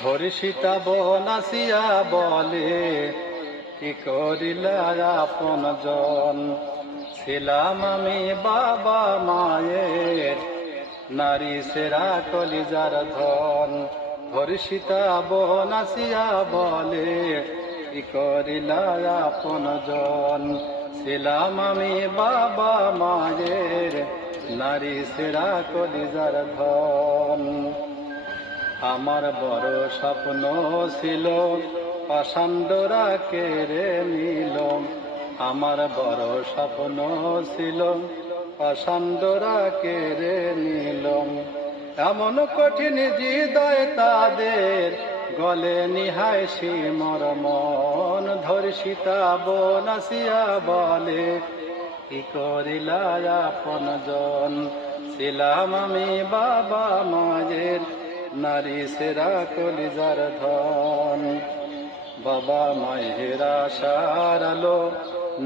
ধর্ষিতা বনাসিয়া বলে, কি করিলা আপন জন। ছিলাম আমি বাবা মায়ের, নারী সেরা কলিজার ধন। ধর্ষিতা বনাসিয়া বলে, কি করিলা আপন জন। ছিলাম আমি বাবা মায়ের, নারী সেরা কলিজার ধন। আমার বড় স্বপ্ন ছিল, পাষাণ্ডরা কেড়ে নিল। আমার বড় স্বপ্ন ছিল, পাষাণ্ডরা কেড়ে নিল। এমন কঠিন হৃদয় তাদের, গলে নিহায় সিমর মন। ধর্ষিতা বনাসিয়া বলে, কি করিলা আপন জন। ছিলাম আমি বাবা মায়ের, নারী সেরা কলিজার ধন। বাবা মায়ের আশার আলো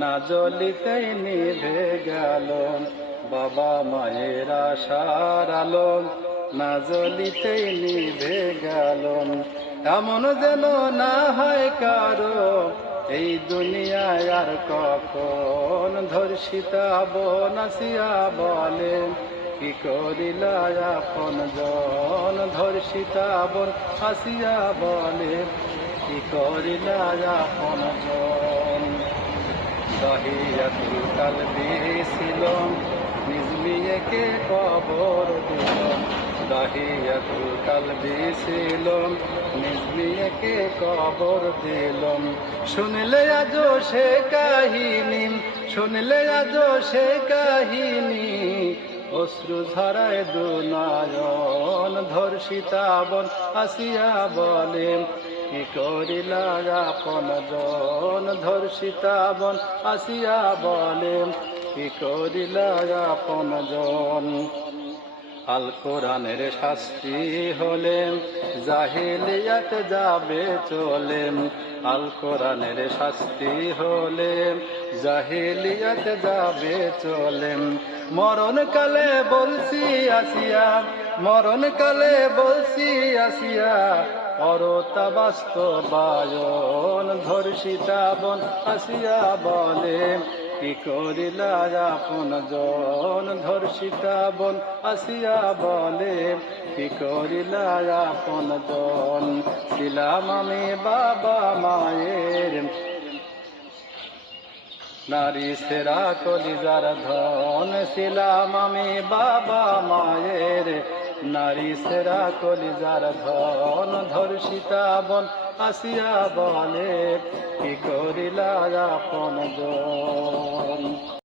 না জ্বলিতেই নিভে গেল। বাবা মায়ের আশার আলো না জ্বলিতেই নিভে গেল। এমন যেন না হয় কারো এই দুনিয়ায় আর কখন। ধর্ষিতা বনাসিয়া বলে, কি করিলা আপন জন। ধর্ষিতা বনাসিয়া বলে, কি করিলা আপন জন। দাহিয়াতুল কালবি ছিল, নিজ মেয়েকে কবর দিল। দাহিয়াতুল কালবি ছিল, নিজ মেয়েকে কবর দিল। শুনলে আজও সে কাহিনী, শুনলে আজও সে কাহিনী, অশ্রু ঝরায় দুনয়ন। ধর্ষিতা বনাসিয়া বলে, কি করিলা আপন জন। ধর্ষিতা বনাসিয়া বলে, কি করিলা আপন জন। আল কোরআনের শাস্তি হলে, জাহিলিয়াত যাবে চলে। আল কোরআনের শাস্তি হলে, জাহিলিয়াত যাবে চলে। মরণকালে বলছি আসিয়া, মরণকালে বলছি আসিয়া, অরতা বাস্তবায়ন। ধর্ষিতা বনাসিয়া বলে, কি করিলা আপন জন। ধর্ষিতা বনাসিয়া বলে, কি করিলা আপন জন। ছিলাম আমি বাবা মায়ের, নারী সেরা কলিজার ধন। ছিলাম আমি বাবা মায়ের, নারী সেরা কলিজার ধন। ধর্ষিতা বনাসিয়া বলে, কি করিলা আপন জন।